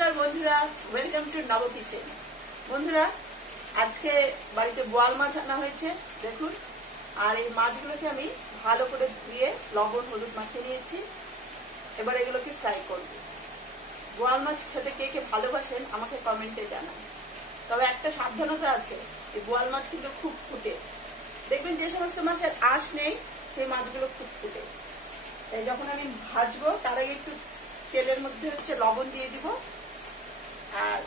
নমস্কার বন্ধুরা, welcome to নব কিচেন। বন্ধুরা, আজকে বাড়িতে বোয়াল মাছ আনা হয়েছে, দেখুন। আর এই মাছগুলোকে আমি ভালো করে ধুয়ে লবণ হলুদ মাখিয়ে নিয়েছি। এবার এগুলোকে ফ্রাই করব। বোয়াল মাছ খেতে কে কে ভালোবাসেন আমাকে কমেন্টে জানান। তবে একটা সাবধানতা আছে, এই বোয়াল মাছ কিন্তু খুব ফুটে। দেখবেন যে সমস্ত মাছের আঁশ নেই সেই মাছগুলো খুব ফুটে। তাই যখন আমি ভাজবো তার আগে একটু তেলের মধ্যে লবণ দিয়ে দিব। আর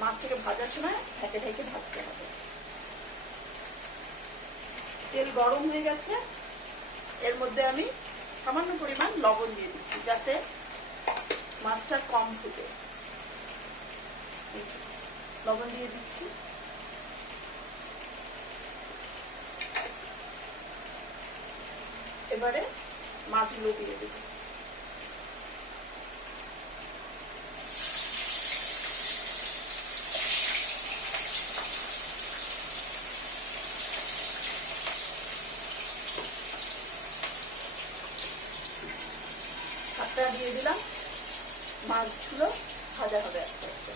মাছটাকে ভাজার সময় ঢেকে ঢেকে ভাজতে হবে। তেল গরম হয়ে গেছে, এর মধ্যে আমি সামান্য পরিমাণ লবণ দিয়ে দিচ্ছি যাতে মাছটা কম ফুটে। লবণ দিয়ে দিচ্ছি। এবারে মাছগুলো দিয়ে দেব। ঢাকনা দিয়ে দিলাম, মাছগুলো ভাজা হবে আস্তে আস্তে।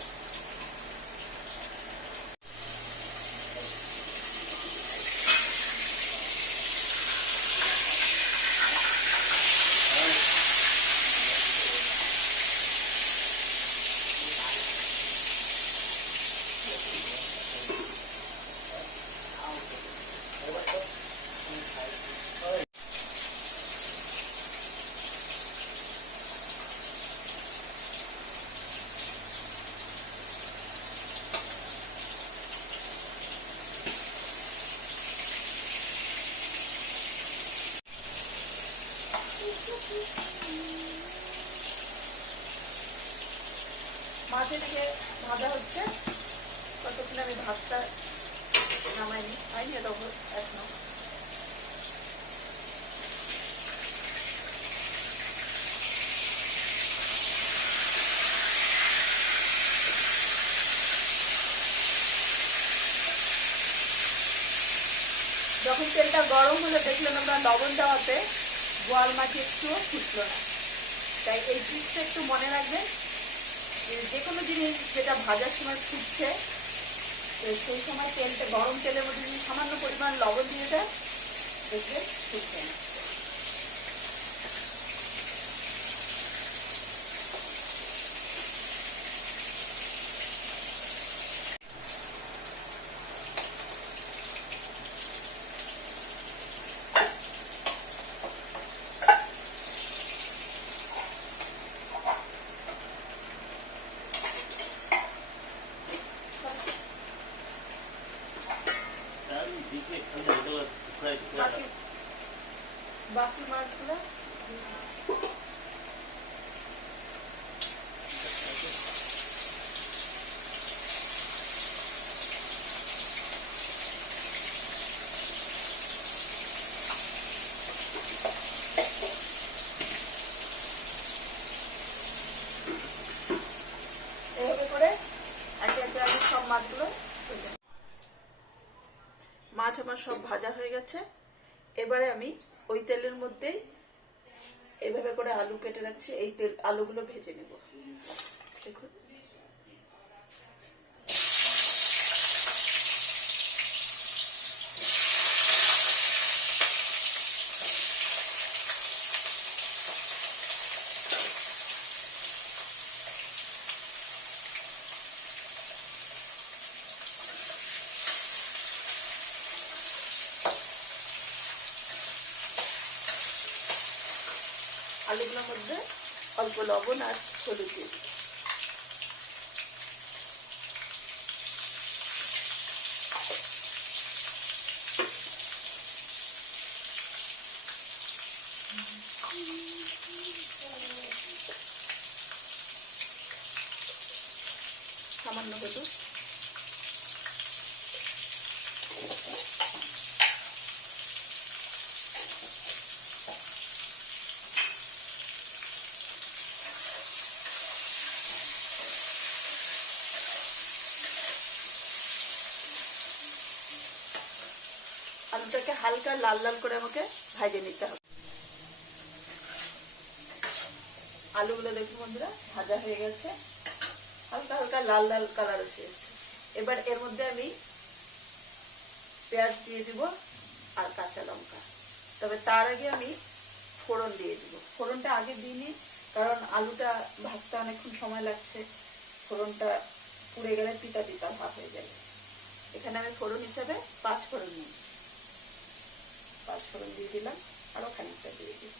মাছ এদিকে ভাজা হচ্ছে, ততক্ষণে আমি ভাতটা নামাইনি, হয়নি এটা এখনো। যখন তেলটা গরম হলে দেখলেন আমরা লবণ দেওয়াতে বোয়াল মাছ একটুও ফুটলো না। তাই এই টিপসটা একটু মনে রাখবেন, যে কোনো জিনিস যেটা ভাজার সময় ফুটছে সেই সময় তেলটা গরম তেলের মধ্যে যদি সামান্য পরিমাণ লবণ দিয়ে দেয় দেখবে ফুটছে না। বাকি মাছগুলো এভাবে করে একে একে আমি সব মাছগুলো। মাছ আমার সব ভাজা হয়ে গেছে। এবারে আমি ওই তেলের মধ্যেই এভাবে করে আলু কেটে রাখছি, এই আলুগুলো ভেজে নেব। দেখুন, আলুগুলোর মধ্যে অল্প লবণ আর হলুদ দিয়ে দিই। সামান্য হলুদ, আলুটাকে হালকা লাল লাল করে আমাকে ভেজে নিতে হবে। আলুগুলো দেখুন বন্ধুরা ভাজা হয়ে গেছে। হালকা হালকা লাল লাল কালার এসেছে। এবার এর মধ্যে আমি পেঁয়াজ দিয়ে দিব আর কাঁচা লঙ্কা। তবে তার আগে আমি ফোড়ন দিয়ে দিব। ফোড়নটা আগে দিইনি, কারণ আলুটা ভাজতে অনেকক্ষণ সময় লাগছে, ফোড়নটা পুড়ে গেলে তিতা তিতা ভাব হয়ে যাবে। এখানে আমি ফোড়ন হিসাবে 5 ফোড়ন নিই, 5 ফোড়ন দিয়ে দিলাম, আরো খানিকটা দিয়ে দিই।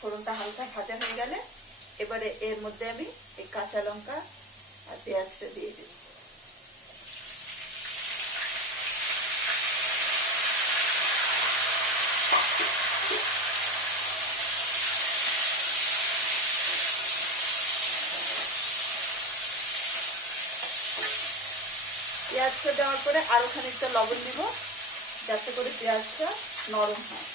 ফোড়নটা হালকা ভাজা হয়ে গেলে এবারে এর মধ্যে আমি এই কাঁচা লঙ্কা আর পেঁয়াজটা দিয়ে দিই। পেঁয়াজটা দেওয়ার পরে আরো খানিকটা লবণ দিব, যাতে করে পেঁয়াজটা নরম হয়।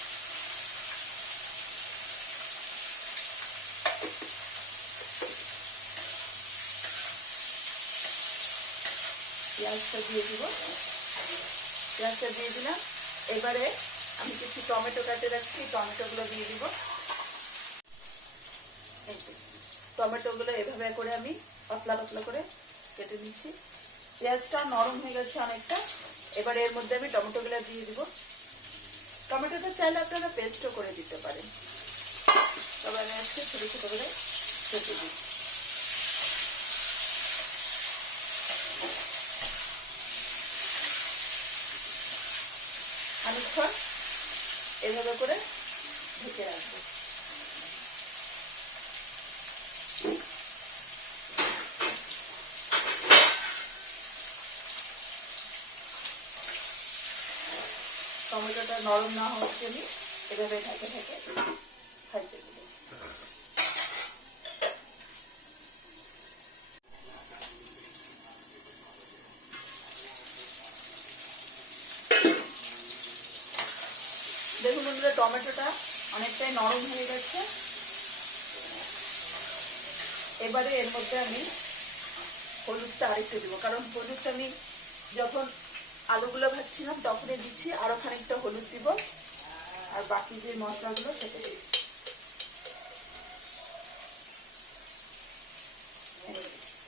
পেঁয়াজটা দিয়ে দিব, পেঁয়াজটা দিয়ে দিলাম। এবারে আমি কিছু টমেটো কাটে রাখছি, টমেটোগুলো দিয়ে দিব। টমেটোগুলো এভাবে করে আমি পাতলা পাতলা করে কেটে দিচ্ছি। পেঁয়াজটা নরম হয়ে গেছে অনেকটা। এবার এর মধ্যে আমি টমেটোগুলো দিয়ে দিব। টমেটোটা চাইলে আপনারা পেস্টও করে দিতে পারেন, তবে আমি আজকে ছোট ছোট করে কেটে দিচ্ছি। অনেকক্ষণ এভাবে করে ঢেকে রাখবো। টমেটোটা নরম না হওয়ার জন্য এভাবে ঢেকে ঢেকে ভাজতে দেব। দেখুন বন্ধুরা, টমেটোটা অনেকটাই নরম হয়ে গেছে। এবারে এর মধ্যে আমি হলুদটা আরেকটু দিব, কারণ হলুদটা আমি যখন আলুগুলো ভাজছিলাম তখনই দিচ্ছি। আরো খানিকটা হলুদ দিব, আর বাকি যে মশলাগুলো সেটা দিচ্ছি।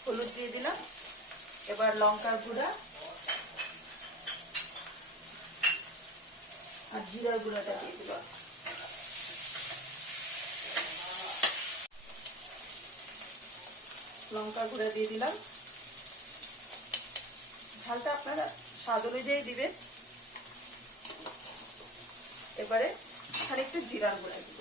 হলুদ দিয়ে দিলাম। এবার লঙ্কার গুঁড়া আর জিরার গুঁড়াটা দিয়ে দিলাম। লঙ্কার গুঁড়া দিয়ে দিলাম। ঝালটা আপনারা স্বাদ অনুযায়ী দিবেন। এবারে খানিকটা জিরার গুঁড়া দিব।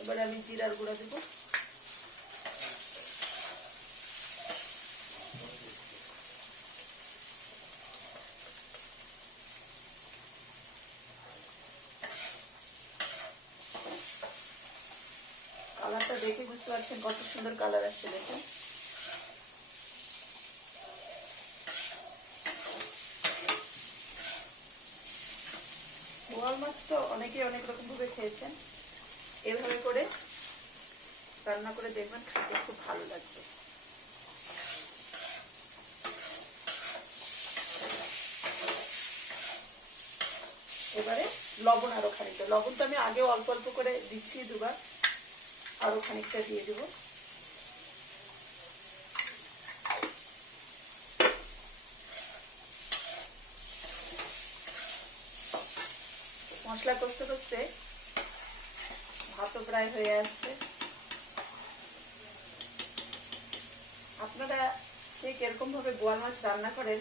এবারে আমি জিরার গুঁড়া দিব। কালারটা দেখে বুঝতে পারছেন কত সুন্দর কালার আসছে, দেখুন। বোয়াল মাছ তো অনেকে অনেক রকম ভাবে খেয়েছেন, এভাবে করে রান্না করে দেখবেন, খেতে খুব ভালো লাগবে। এবারে লবণ আরো খানিকটা, লবণ তো আমি আগেও অল্প অল্প করে দিচ্ছি দুবার, আরো খানিকটা দিয়ে দেব। মশলা কষতে কষতে ভাতও প্রায় হয়ে আসছে। আপনারা ঠিক এরকম ভাবে বোয়াল মাছ রান্না করেন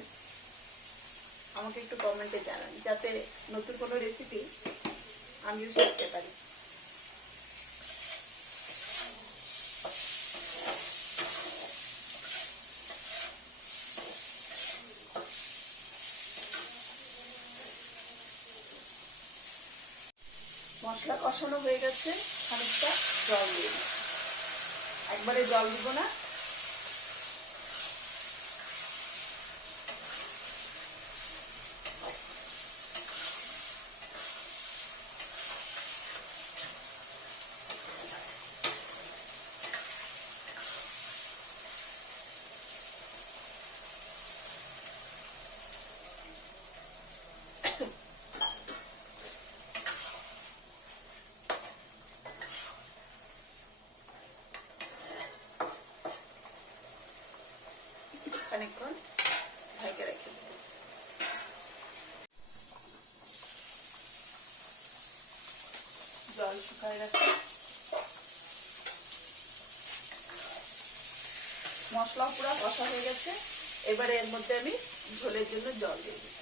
আমাকে একটু কমেন্টে জানান, যাতে নতুন কোনো রেসিপি আমিও শিখতে পারি। মশলা কষানো হয়ে গেছে, খানিকটা জল দিয়ে দিই। একবারে জল দিব না, খানিকক্ষণ ঢেকে রেখে দেব। জল শুকায় গেছে, মশলা পুরো কষা হয়ে গেছে। এবারে এর মধ্যে আমি ঝোলের জন্য জল দিয়ে দিই।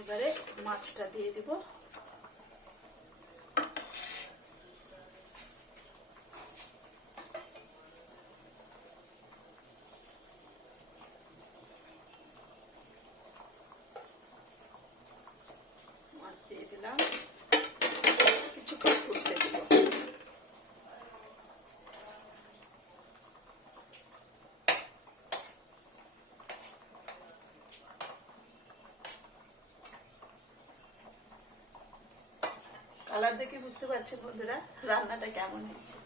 এবারে মাছটা দিয়ে দিব। মাছ দিয়ে দিলাম, কিছুক্ষণ ফুটতে দিব। কালার দেখে বুঝতে পারছেন বন্ধুরা রান্নাটা কেমন হয়েছে।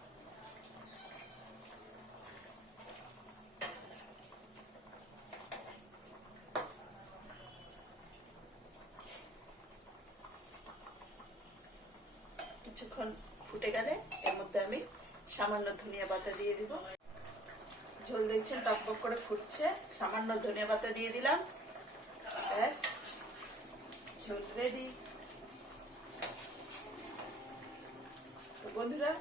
কিছুক্ষণ ফুটে গেলে এর মধ্যে আমি সামান্য ধনিয়া পাতা দিয়ে দিব। ঝোল দেখছেন টকবক করে ফুটছে, সামান্য ধনিয়া পাতা দিয়ে দিলাম, ব্যাস ঝোল রেডি। তো বন্ধুরা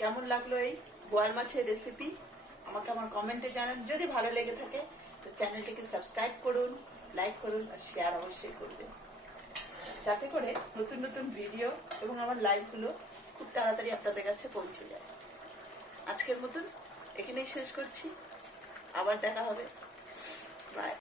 কেমন লাগলো এই বোয়াল মাছের রেসিপি আমাকে আমার কমেন্টে জানান। যদি ভালো লেগে থাকে তো চ্যানেলটিকে সাবস্ক্রাইব করুন, লাইক করুন আর শেয়ার অবশ্যই করবেন, যাতে করে নতুন নতুন ভিডিও এবং আমার লাইভগুলো খুব তাড়াতাড়ি আপনাদের কাছে পৌঁছে যায়। আজকের মতন এখানেই শেষ করছি, আবার দেখা হবে, বাই।